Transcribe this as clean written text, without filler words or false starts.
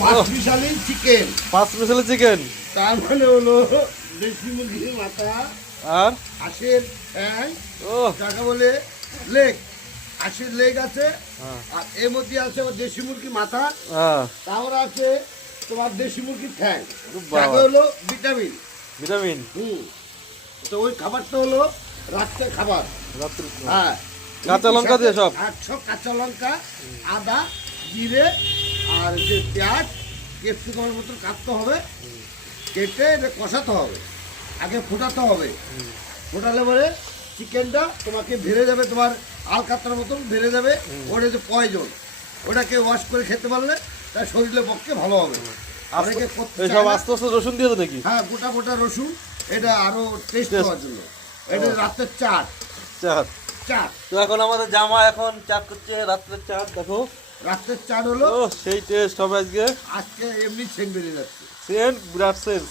5 মিশালি চিকেন। 5 মিশালি চিকেন, তার মানে হলো দেশি মুরগির মাথা, আর হাঁসের ঠ্যাং, ও যাকে বলে লেগ, হাঁসের লেগ আছে। হ্যাঁ আর এর মধ্যে আছে আবার দেশি মুরগির মাথা, হ্যাঁ তারপরে আছে তোমার দেশি মুরগির ঠ্যাং, বাবা। যাকে হলো ভিটামিন। ভিটামিন তো ওই খাবারটা হলো রাত্রের খাবার। রাত্রে হ্যাঁ, কাঁচা লঙ্কা দিয়ে সব? আর সব কাঁচা লঙ্কা, আদা, জিরে আর যে পেঁয়াজ ক্যাপসিকামের মতো কাটতে হবে, কেটে এটা কষাতে হবে, আগে ফোটাতে হবে। ফোটালে পরে চিকেনটা তোমাকে ভেড়ে যাবে, তোমার আলকাতরার মতন ভেড়ে যাবে। ওটা যে পয়জন, ওটাকে ওয়াশ করে খেতে পারলে তার শরীরের পক্ষে ভালো হবে। অনেকে করতে এই চায় সব না। আস্তে আস্তে রসুন দিয়ে দেবে নাকি? হ্যাঁ, গোটা গোটা রসুন, এটা আরো টেস্ট Taste। হওয়ার জন্য। এটা রাতের চাট। চাট। চাট তো এখন আমাদের জামা এখন চাট করছে রাত্রের চাট, দেখো। রাতের চাট হলো ও সেই টেস্ট হবে আজকে, আজকে এমনি সেন বেরিয়ে যাচ্ছে। সেন্ট বিরাট সেন্ট।